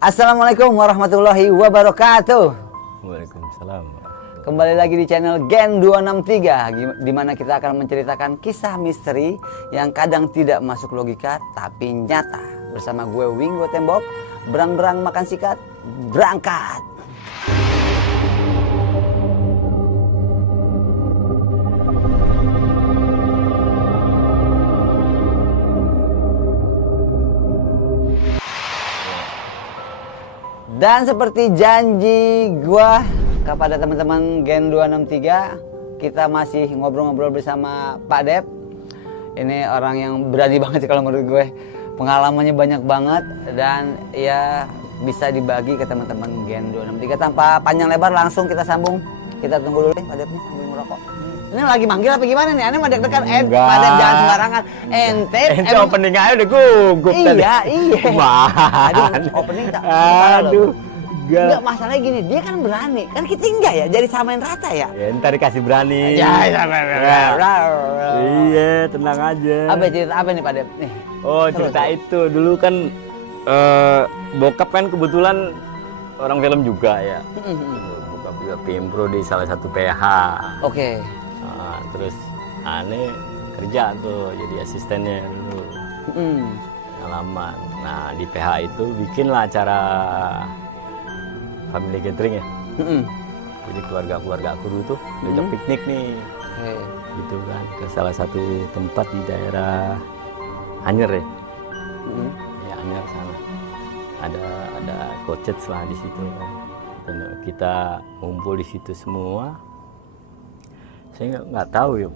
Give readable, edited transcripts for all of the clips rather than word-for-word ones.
Assalamualaikum warahmatullahi wabarakatuh. Waalaikumsalam. Kembali lagi di channel Gen 263, di mana kita akan menceritakan kisah misteri yang kadang tidak masuk logika tapi nyata. Bersama gue Winggo Tembok, berang-berang makan sikat, berangkat. Dan seperti janji gua kepada teman-teman Gen 263, kita masih ngobrol-ngobrol bersama Pak Dep. Ini orang yang berani banget sih kalau menurut gue. Pengalamannya banyak banget dan ya bisa dibagi ke teman-teman Gen 263. Tanpa panjang lebar langsung kita sambung. Kita tunggu dulu nih Pak Dep nih sambil merokok. Ini lagi manggil apa gimana nih? Aneh mah deg-degan. Pak Dep jangan sembarangan. Ente Opening aja udah gugup tadi. Iya. Aduh, opening tak. Aduh. Enggak, masalahnya gini, dia kan berani. Kan kita enggak ya, jadi samain rata ya. Ya ntar dikasih berani. Iya, tenang aja. Apa cerita apa nih Pak Dep? Nih. Oh, cerita itu dulu kan bokap kan kebetulan orang film juga ya. Bokap juga pimpro di salah satu PH. Oke. Terus aneh kerja tuh jadi asistennya dulu. Pengalaman. Nah, di PH itu bikinlah acara family gathering ya. Jadi keluarga-keluarga aku dulu tuh diajak piknik nih. Gitu kan ke salah satu tempat di daerah Anyer ya. Ya Anyer sana. Ada kocet lah di situ kan. Dan kita ngumpul di situ semua. Saya nggak tahu ya.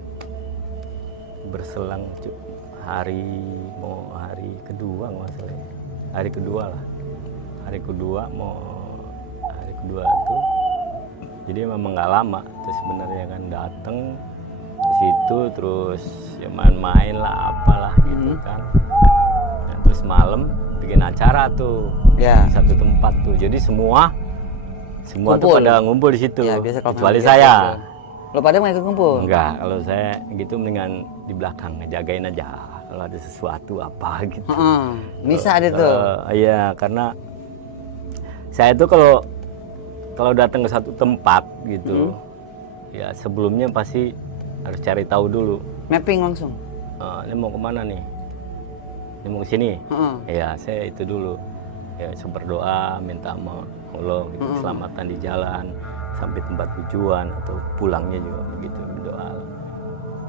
Berselang hari kedua nggak salah. Hari kedua lah. Hari kedua tuh jadi memang nggak lama terus sebenarnya kan datang ke situ terus ya main-main lah apalah gitu kan. Nah, terus malam bikin acara tuh di satu tempat tuh jadi semua tuh pada ngumpul di situ ya, kecuali saya. Lo pada mau ikut ngumpul? Enggak, kalau saya gitu mendingan di belakang ngejagain aja kalau ada sesuatu apa gitu. Bisa ada tuh. Iya, karena saya tuh kalau datang ke satu tempat gitu, ya sebelumnya pasti harus cari tahu dulu. Mapping langsung. Ini mau kemana nih? Ini mau ke sini? Ya saya itu dulu. Ya saya berdoa, minta sama Allah gitu, keselamatan di jalan sampai tempat tujuan atau pulangnya juga begitu berdoa.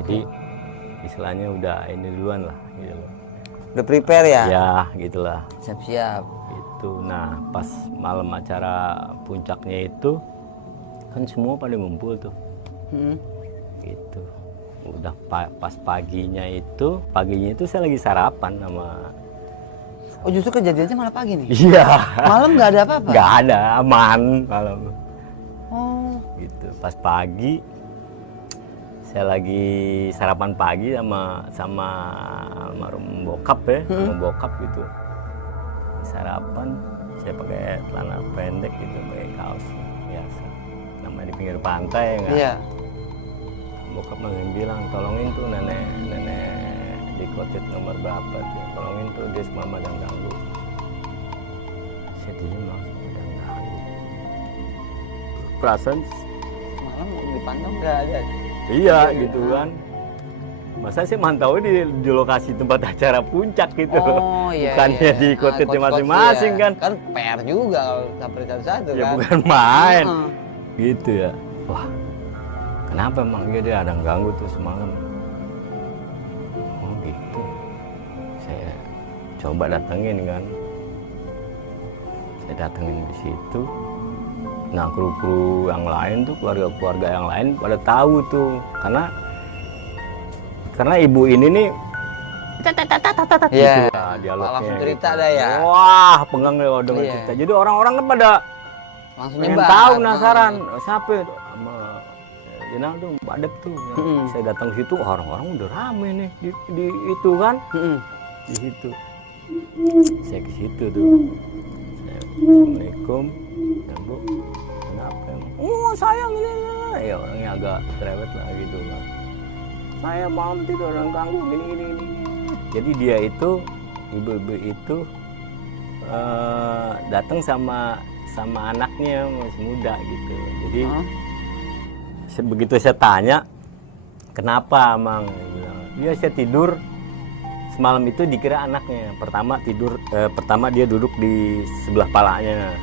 Jadi istilahnya udah ini duluan lah, gitu loh. Udah prepare ya? Ya gitulah. Siap-siap. Nah pas malam acara puncaknya itu kan semua pada ngumpul tuh. Gitu udah pas paginya itu saya lagi sarapan sama. Oh justru kejadiannya malah pagi nih? Iya. Malam nggak ada apa-apa? Nggak ada, aman malam. Oh gitu pas pagi saya lagi sarapan pagi sama almarhum bokap ya, sama bokap gitu. Sarapan saya pakai celana pendek gitu, pakai kaos biasa, namanya di pinggir pantai enggak. Iya. Bokap malah bilang tolongin tuh nenek di kotit nomor berapa tuh, tolongin tuh dia mama dan ganggu. Saya diem langsung udah ganggu. Perasaan malam dipantau nggak ada. Iya gitu kan. Masa sih mantau di lokasi tempat acara puncak gitu. Oh iya. Bukannya di kotitnya masing-masing kan. Kan PR juga kalau sampai satu-satu ya, kan. bukan main. Gitu ya. Wah. Kenapa emang dia ada yang ganggu tuh semalam? Oh gitu. Saya coba datengin kan. Saya datengin di situ. Nah kru-kru yang lain tuh, keluarga-keluarga yang lain pada tahu tuh. Karena ibu ini nih gitu lah dialognya. Langsung cerita gitu. dah ya. Wah, pegang deh dengan cerita. Jadi orang-orang kan pada langsung pengen tahu penasaran. Siapa itu? Sama Jenal tuh, Pak Dep tuh. Saya datang ke situ, orang-orang udah rame nih di itu kan. Di situ. Saya ke situ tuh. Assalamualaikum. Ya, Bu. Kenapa? Oh, sayang ini. Ya orangnya agak cerewet lah gitu kan. Saya mau tidak orang ganggu gini. Jadi dia itu ibu-ibu itu datang sama anaknya masih muda gitu. Jadi begitu saya tanya, kenapa Mang? Dia bilang, "Iya, saya tidur semalam itu dikira anaknya. Pertama dia duduk di sebelah palanya.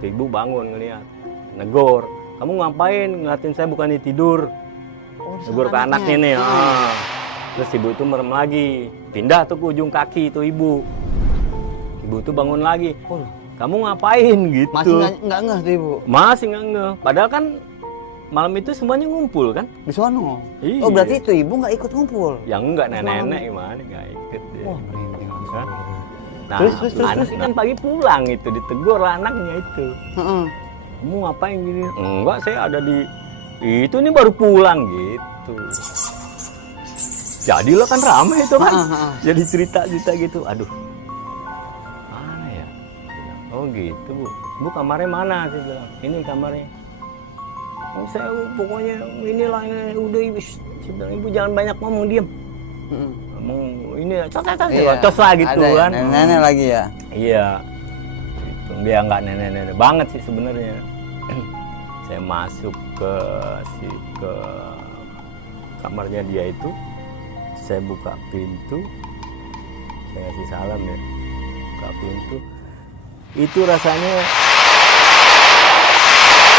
Ibu bangun ngeliat, negor, kamu ngapain ngeliatin saya, bukannya tidur." Negor ke anaknya nih. Terus ibu itu merem lagi, pindah tuh ke ujung kaki itu ibu. Ibu tuh bangun lagi. Kamu ngapain gitu? Masih nggak ngeh tuh ibu. Masih nggak ngeh. Padahal kan malam itu semuanya ngumpul kan? Di sono. Iya. Oh berarti itu ibu nggak ikut ngumpul? Yang enggak, nenek gimana nggak ikut dia. Wah merinding langsung. Nah, Terus, anaknya kan pagi pulang itu, ditegur lah anaknya itu. Heeh. Kamu ngapain gini? Enggak, saya ada di itu, nih baru pulang gitu. Jadilah kan ramai itu kan. Jadi cerita-cerita gitu. Aduh. Mana ya? Oh gitu, Bu. Bu, kamarnya mana? Saya bilang. Ini kamarnya. Oh, saya pokoknya inilah ini udah ibu. Saya bilang, ibu jangan banyak ngomong, diam. Ngomong ini cos lah gitu ada kan. Nenek lagi ya. Iya. Gitu. Dia nggak nenek-nenek banget sih sebenarnya. Saya masuk ke kamarnya dia itu. Saya buka pintu, saya kasih salam ya, buka pintu, itu rasanya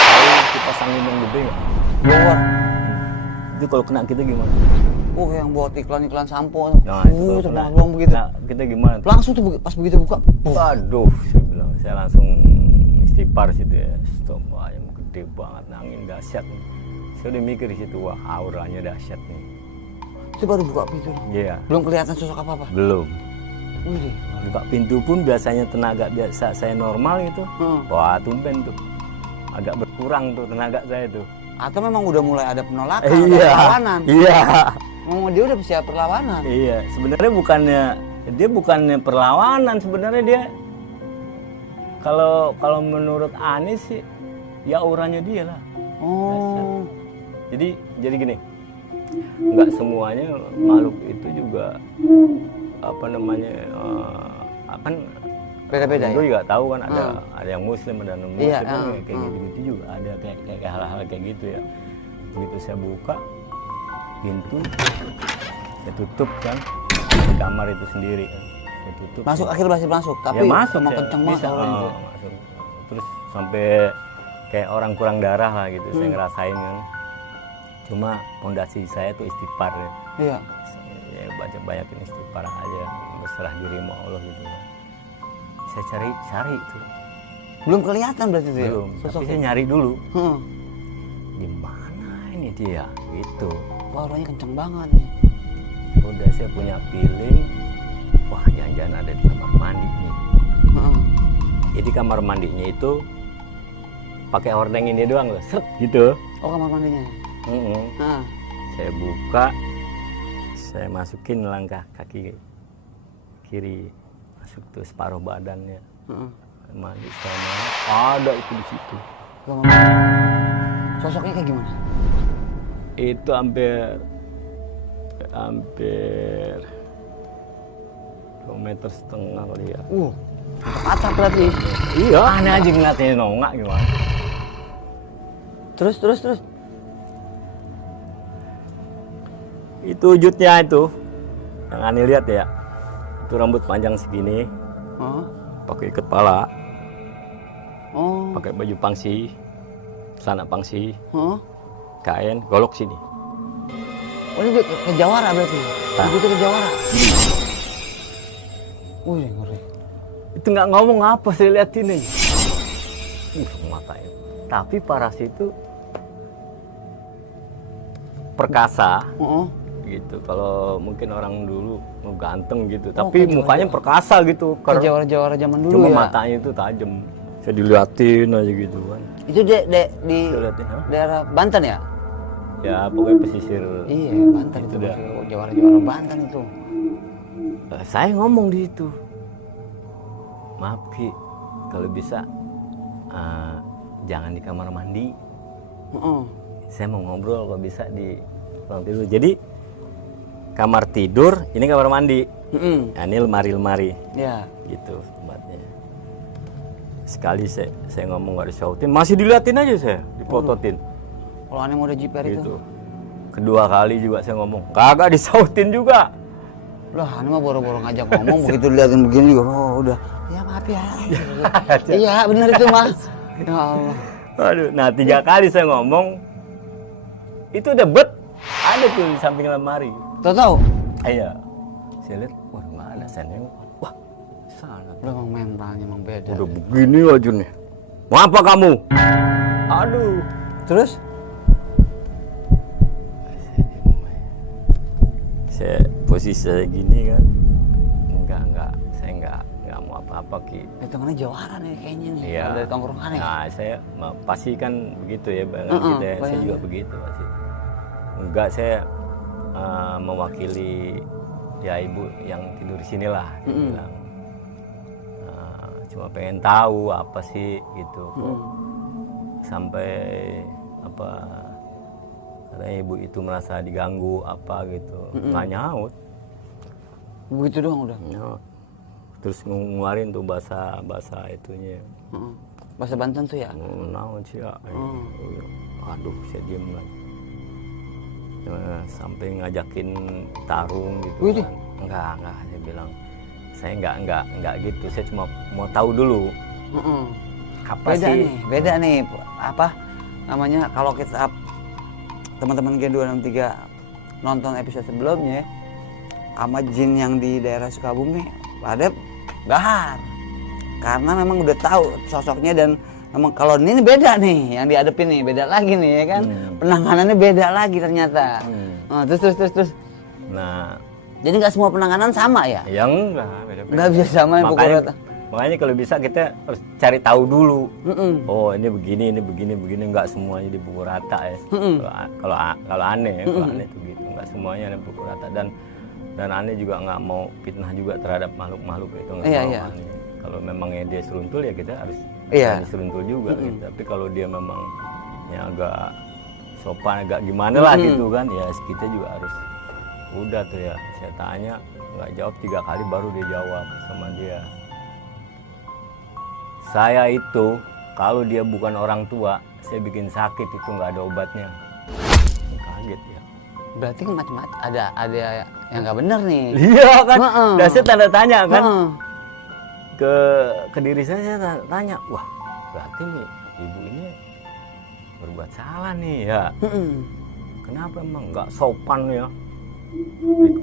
tahu kipas angin yang gede nggak? Wah. Itu kalau kena kita gimana? Yang buat iklan-iklan sampo. Nah, itu kalau kena, begitu. Nah, kita gimana? Langsung tuh pas begitu buka. Aduh, saya bilang, saya langsung istighfar situ ya. Stop, wah, yang gede banget, angin dahsyat. Saya udah mikir di situ, wah auranya dahsyat nih. Itu baru buka pintu. Iya. Belum kelihatan sosok apa-apa. Belum. Wih. Buka pintu pun biasanya tenaga biasa saya normal gitu. Wah, tumben tuh. Agak berkurang tuh tenaga saya tuh. Atau memang udah mulai ada penolakan, Iya. ada perlawanan. Iya. Dia udah siap perlawanan. Iya, sebenarnya bukannya perlawanan, sebenarnya dia kalau menurut Anies sih ya auranya dia lah. Oh. Jadi gini. Nggak semuanya makhluk itu juga apa namanya kan Beda-beda Gue ya. juga tahu kan ada yang muslim, ada non muslim, Iya, kayak gitu juga ada kayak hal-hal kayak gitu ya. Begitu saya buka pintu, saya tutup kan di kamar itu sendiri kan. Saya tutup. Masuk akhirnya masih masuk, tapi ya, masuk mau saya, kenceng banget bisa, auranya. masuk. Terus sampai kayak orang kurang darah lah gitu saya ngerasain kan. Cuma fondasi saya tuh istighfar ya. Iya. Ya banyakin istighfar aja, berserah diri sama Allah gitu. Saya cari itu. Belum kelihatan berarti itu ya? Belum, tapi Sosoknya. saya nyari dulu. Heeh. Di mana ini dia? Gitu. Wah, auranya kenceng banget nih. Udah saya punya feeling, wah jangan-jangan ada di kamar mandi nih. Heeh. Jadi kamar mandinya itu pakai hordeng ini doang loh, set gitu. Oh, kamar mandinya. Heeh. Saya buka, saya masukin langkah kaki kiri, masuk tuh separuh badannya. Mandi sana, ada itu di situ. Kamar mandi. Sosoknya kayak gimana? Itu hampir 2,5 meter kali ya. Atap berarti. Iya, aneh aja ngeliatnya nongak gimana. Terus. Itu wujudnya itu, yang aneh lihat ya. Itu rambut panjang segini, pakai ikat pala, pakai baju pangsi, celana pangsi, kain, golok sini. Oh, ini ke Jawara berarti? Begitu ke Jawara? Wih, ngeri. Itu nggak ngomong apa, saya lihat ini. Matanya. Tapi Paras itu perkasa. Gitu. Kalau mungkin orang dulu ganteng gitu, tapi mukanya perkasa gitu. Ke Jawara zaman dulu. Cuma ya? matanya itu tajam. Saya diliatin aja gitu kan. Itu di daerah Banten ya? Ya pokoknya pesisir. Iya, Banten itu. Dah. Jawara Banten itu. Saya ngomong di situ, maaf Ki, kalau bisa jangan di kamar mandi. Saya mau ngobrol kalau bisa di ruang tidur. Jadi kamar tidur, ini kamar mandi. Nah, ini lemari-lemari. Ya. Gitu tempatnya. Sekali saya ngomong nggak disautin, masih diliatin aja saya, dipototin. Kalau aneh mau udah jiper itu. Gitu. Kedua kali juga saya ngomong, kagak disautin juga. Lah, aneh mah boro-boro ngajak ngomong begitu diliatin begini juga. Oh, udah. Ya maaf ya. Iya, benar itu, Mas. Ya Allah. Aduh, nah 3 kali saya ngomong, itu udah ada tuh di samping lemari. Tahu? Iya. Saya lihat, wah nggak ada, saya nengok. Wah, sana. Udah emang mentalnya emang beda. Udah begini aja nih. Mau apa kamu? Aduh. Terus? Saya posisi saya gini kan. Enggak. Saya enggak mau apa-apa, Ki. Hitungannya jawara nih kayaknya nih. Iya. Kalau dari tongkrongan ya. Nah, saya pasti kan begitu ya, Bang. Saya bayangin. juga begitu pasti. Enggak, saya mewakili ya ibu yang tidur di sini lah, dia bilang. Cuma pengen tahu apa sih gitu. Kok sampai apa katanya ibu itu merasa diganggu apa gitu. Nggak nyaut. Begitu doang udah. Nyaut. Terus ngeluarin tuh bahasa itunya. Bahasa Banten tuh ya. Naon sih ya. Aduh, saya diem lagi. Sampai ngajakin tarung gitu. Wih, Enggak, saya bilang saya enggak gitu. Saya cuma mau tahu dulu. Apa Beda sih? nih, beda nih. Apa namanya kalau kita teman-teman Gen 263 nonton episode sebelumnya sama jin yang di daerah Sukabumi, Pak Dep gahar. Karena memang udah tahu sosoknya dan memang kalau ini beda nih yang dihadapin nih, beda lagi nih ya kan. Penanganannya beda lagi ternyata. Terus. Nah, Jadi nggak semua penanganan sama ya? ya enggak, beda-beda. Nggak bisa sama yang pukul rata. Makanya kalau bisa kita harus cari tahu dulu. Oh, ini begini, enggak semuanya dipukul rata ya. Kalau aneh ya, kalau aneh itu gitu, enggak semuanya dipukul rata dan aneh juga nggak mau fitnah juga terhadap makhluk-makhluk itu nggak mau. Iya. Aneh. Kalau memangnya dia seruntul ya kita harus Iya. seruntul juga. Gitu. Tapi kalau dia memang ya agak sopan, agak gimana lah gitu kan, ya kita juga harus udah tuh ya. Saya tanya nggak jawab 3 kali baru dia jawab sama dia. Saya itu kalau dia bukan orang tua, saya bikin sakit itu nggak ada obatnya. Kaget ya. Berarti kan macam-macam ada yang nggak benar nih. Iya kan, dan saya tanda tanya kan ke diri saya tanya, wah berarti nih ibu ini berbuat salah nih ya. Kenapa emang nggak sopan ya?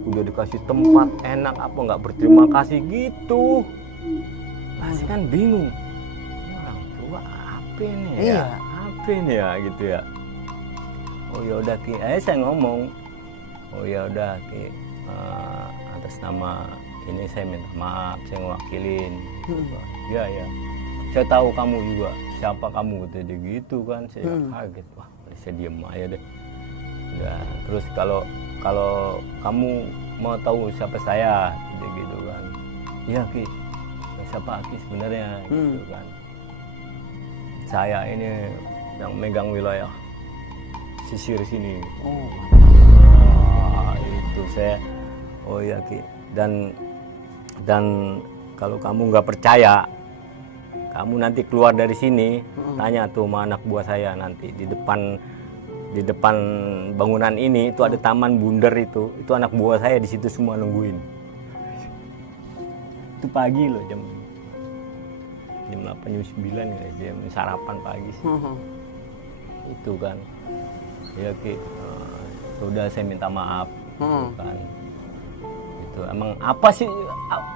Udah dikasih tempat enak apa nggak berterima kasih gitu. Pasti kan bingung. Ini orang tua apa ini ya? Iya. Apa ini ya gitu ya. Oh ya udah Ki, saya ngomong. Oh ya udah Ki, atas nama ini saya minta maaf, saya ngewakilin. Gitu. Ya. Saya tahu kamu juga siapa kamu gitu kan. Saya kaget. Wah, saya diem aja deh. Udah, terus kalau kamu mau tahu siapa saya gitu kan. Iya Ki, siapa Ki sebenarnya gitu kan. Saya ini yang megang wilayah sisir sini. Itu saya. Oh iya Ki. Dan kalau kamu nggak percaya, kamu nanti keluar dari sini, tanya tuh sama anak buah saya nanti di depan bangunan ini itu ada taman bundar itu anak buah saya di situ semua nungguin. Itu pagi loh jam 8 jam 9 ya, jam sarapan pagi sih. Itu kan. Ya Ki, udah saya minta maaf kan. Itu emang apa sih,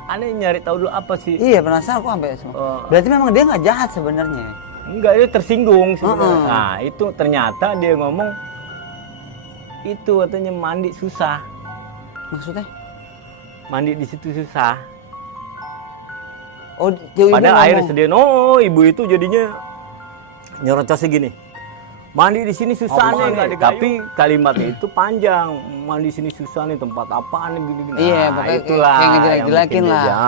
aneh nyari tahu dulu apa sih. Iya, penasaran kok sampai semua. Berarti memang dia nggak jahat sebenarnya. Enggak, dia tersinggung sebenarnya. Nah, itu ternyata dia ngomong itu katanya mandi susah. Maksudnya? Mandi di situ susah. Oh, ibu Padahal air ngomong. sediain. Oh, ibu itu jadinya nyerocosnya gini. Mandi di sini susah nih, nggak ada gayu. Tapi kalimatnya itu panjang. Mandi sini susah nih, tempat apaan nih gini-gini. Iya, Nah, pokoknya itulah kayak yang ngejelek-jelekin bikin lah. dia,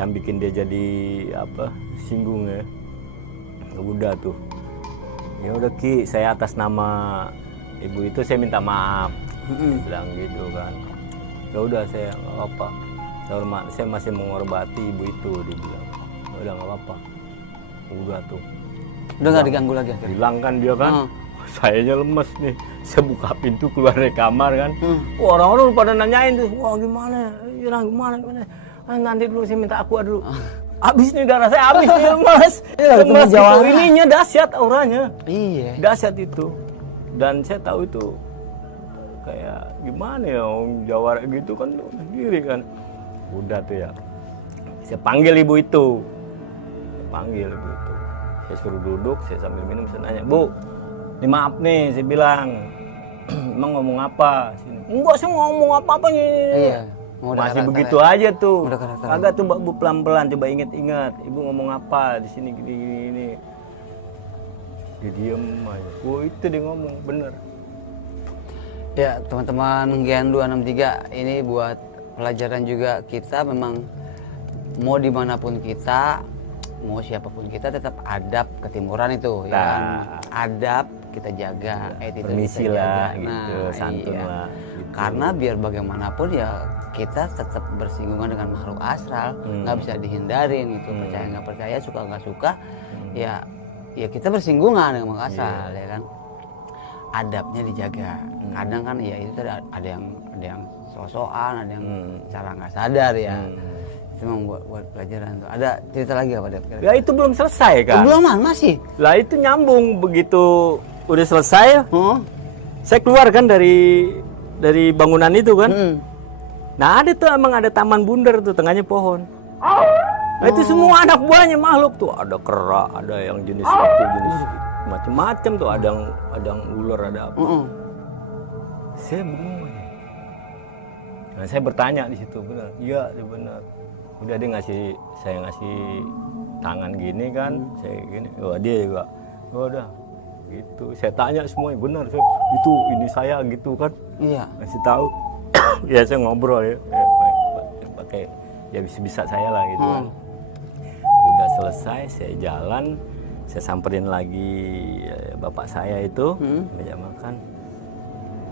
yang bikin dia jadi apa? Singgung ya. Udah tuh. Ya udah Ki, saya atas nama ibu itu saya minta maaf. Dia bilang gitu kan. Ya udah saya nggak apa. Saya masih menghormati ibu itu, dia bilang. udah nggak apa-apa. Udah tuh. Udah nggak diganggu lagi akhirnya. Hilang kan dia kan. Sayanya lemes nih. Saya buka pintu keluar dari kamar kan. Wah, orang-orang pada nanyain tuh, wah gimana? Gimana? Nanti dulu saya minta aqua dulu. Habis nih darah saya habis nih lemes. Lemes itu ininya dahsyat auranya. Iya. Dahsyat itu. Dan saya tahu itu kayak gimana ya orang Jawa gitu kan sendiri kan. Udah tuh ya. Saya panggil ibu itu. Saya suruh duduk, saya sambil minum, saya nanya, "Bu, ini maaf nih," saya bilang. "Emang ngomong apa?" "Enggak, saya ngomong apa-apa nih." Iya. Masih begitu aja tuh. Udah karakter. Agak tuh Bu pelan-pelan coba inget-inget. Ibu ngomong apa di sini gini. Dia diem aja. Oh, itu dia ngomong, bener. Ya, teman-teman Gen 263 ini buat pelajaran juga, kita memang mau dimanapun kita, mau siapapun kita tetap adab ketimuran itu ya kan? Adab kita jaga, attitude Permisi kita lah jaga. gitu, santun lah gitu. Karena biar bagaimanapun ya kita tetap bersinggungan dengan makhluk astral, nggak bisa dihindarin gitu. Percaya nggak percaya, suka nggak suka, ya kita bersinggungan dengan makhluk astral ya kan. Adabnya dijaga. Kadang kan ya itu tadi ada yang sosokan, ada yang cara nggak sadar ya. Itu memang buat pelajaran tuh. Ada cerita lagi apa Dep? Ya itu belum selesai kan? Belum masih. Lah itu nyambung begitu udah selesai. Saya keluar kan dari bangunan itu kan. Nah ada tuh emang ada taman bundar tuh, tengahnya pohon. Nah itu semua anak buahnya makhluk tuh, ada kera, ada yang jenis itu, jenis macam-macam tuh, ada yang ular, ada apa. Saya bingung aja. Nah saya bertanya di situ, benar? Iya, benar. Udah dia saya ngasih tangan gini kan, saya gini, dia juga, udah gitu. Saya tanya semuanya, benar, itu ini saya gitu kan. Iya. Ngasih tahu. Ya saya ngobrol ya, pakai ya bisa saya lah gitu kan. Udah selesai, saya jalan, saya samperin lagi bapak saya itu, meja makan.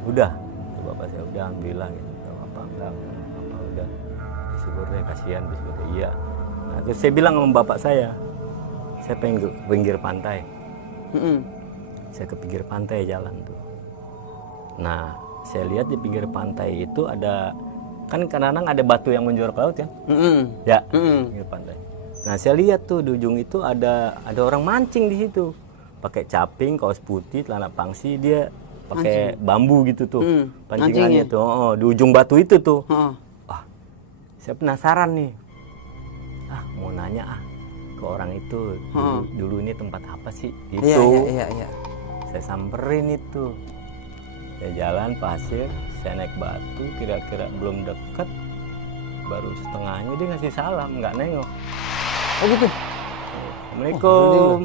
Udah, bapak saya udah, alhamdulillah gitu. Apa enggak, apa udah, syukur deh, kasihan, syukur iya. Nah, terus saya bilang sama bapak saya pengen ke pinggir pantai. Saya ke pinggir pantai jalan tuh. Nah, saya lihat di pinggir pantai itu ada, kan kadang-kadang ada batu yang menjorok ke laut ya. Ya, pinggir pantai. Nah, saya lihat tuh di ujung itu ada orang mancing di situ. Pakai caping, kaos putih, celana pangsi, dia pakai bambu gitu tuh. Pancingannya tuh. Di ujung batu itu tuh. Saya penasaran nih. Mau nanya ke orang itu. Dulu ini tempat apa sih? Gitu. Iya. Saya samperin itu. Saya jalan pasir, saya naik batu, kira-kira belum deket, baru setengahnya dia ngasih salam, nggak nengok. Oh gitu? Assalamualaikum.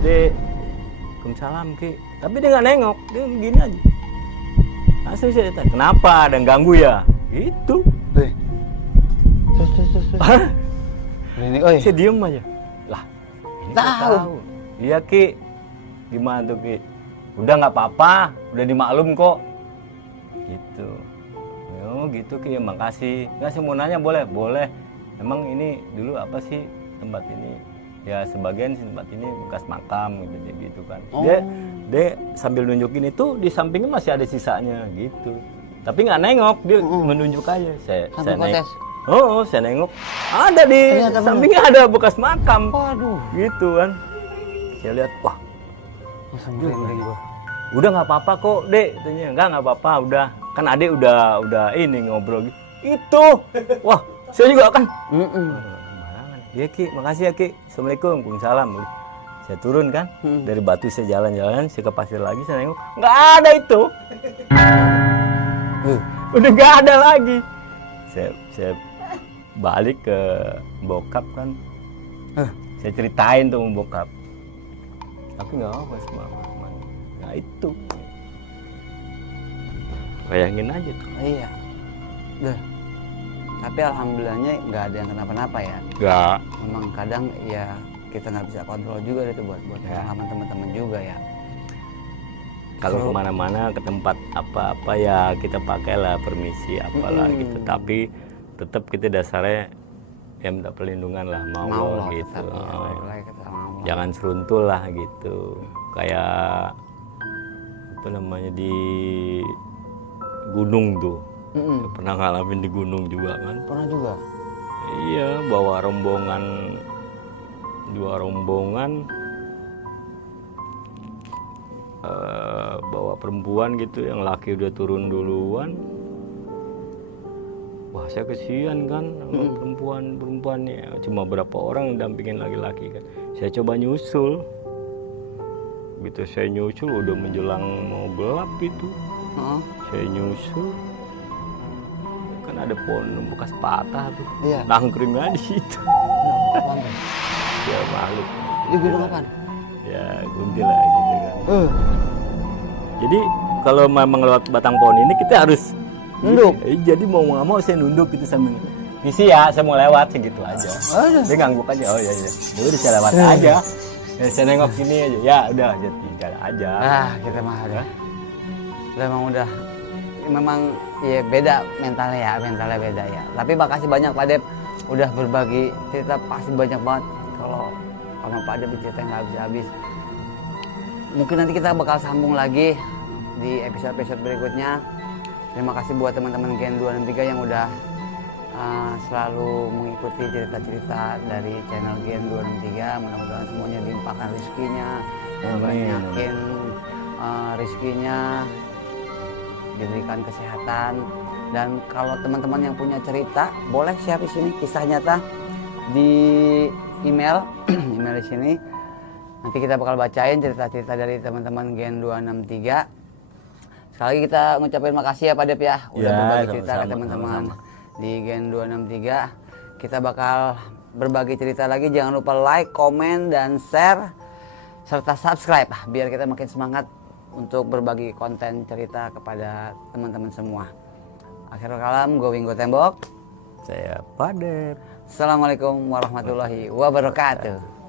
Dek, Waalaikumsalam Ki. Tapi dia nggak nengok, dia begini aja. Langsung saya tanya, kenapa? Ada yang ganggu ya? Itu. Saya diem aja. Lah, ini tahu. Iya Ki. Gimana tuh Ki? Udah nggak apa-apa, udah dimaklum kok. Gitu. Oh gitu Ki, makasih. Nggak sih mau nanya boleh? Boleh. Emang ini dulu apa sih tempat ini? Ya sebagian sih tempat ini bekas makam gitu kan. Dia sambil nunjukin itu di sampingnya masih ada sisanya gitu. Tapi nggak nengok, dia menunjuk aja. Saya nengok. Saya nengok. Ada di sampingnya ada bekas makam. Waduh. Gitu kan. Saya lihat, wah. Udah nggak apa-apa kok, Dek. Tanya, nggak apa-apa, udah. Kan Adek udah ini ngobrol gitu. Itu. Wah, saya juga kan. Iya Ki, makasih ya Ki. Assalamualaikum, Waalaikumsalam. Saya turun kan, dari batu saya jalan-jalan, saya ke pasir lagi, saya nengok, nggak ada itu. Udah nggak ada lagi. Saya balik ke bokap kan, saya ceritain tuh sama bokap. Tapi nggak apa semua. Nah itu, bayangin aja tuh. Iya. Tapi alhamdulillahnya nggak ada yang kenapa-napa ya. Nggak. Memang kadang ya kita nggak bisa kontrol juga itu buat pengalaman teman-teman juga ya. Kalau kemana-mana ke tempat apa-apa ya kita pakailah permisi apalah gitu. Tapi tetap kita dasarnya ya minta perlindungan lah, mau Allah gitu. tetap, ya, balik lagi ke sama Allah. Jangan seruntul lah gitu, kayak apa namanya di gunung tuh. Pernah ngalamin di gunung juga kan. Pernah juga. Iya, bawa rombongan, 2 rombongan, bawa perempuan gitu, yang laki udah turun duluan. Wah, saya kesian kan sama perempuannya, cuma berapa orang dampingin laki-laki kan. Saya coba nyusul, gitu saya nyusul udah menjelang mau gelap itu. Saya nyusul, kan ada pohon bekas patah tuh, Iya. nangkring aja di situ. Mantap. Ya makhluk. Di gunung apaan? Ya guntil lah gitu kan. Jadi kalau memang lewat batang pohon ini kita harus nunduk. Jadi mau nggak mau saya nunduk gitu sambil misi ya, saya mau lewat segitu aja. Dia ngangguk aja, oh iya iya. Ya udah saya lewat aja. Ya, saya nengok gini aja. Ya udah aja tinggal aja. Kita mah udah emang udah memang ya beda mentalnya beda ya. Tapi makasih banyak Pak Dep udah berbagi cerita, pasti banyak banget kalau sama Pak Dep cerita nggak habis-habis. Mungkin nanti kita bakal sambung lagi di episode-episode berikutnya. Terima kasih buat teman-teman Gen 263 yang udah selalu mengikuti cerita-cerita dari channel Gen 263. Mudah-mudahan semuanya dilimpahkan rezekinya, banyakin rezekinya, diberikan kesehatan. Dan kalau teman-teman yang punya cerita, boleh share di sini kisah nyata di email di sini. Nanti kita bakal bacain cerita-cerita dari teman-teman Gen 263. Sekali lagi kita ngucapin makasih ya Pak Dep ya, udah berbagi cerita ke teman-teman di Gen 263. Kita bakal berbagi cerita lagi, jangan lupa like, komen, dan share, serta subscribe biar kita makin semangat untuk berbagi konten cerita kepada teman-teman semua. Akhirul kalam, gue Winggo Tembok. Saya Pak Dep. Assalamualaikum warahmatullahi wabarakatuh.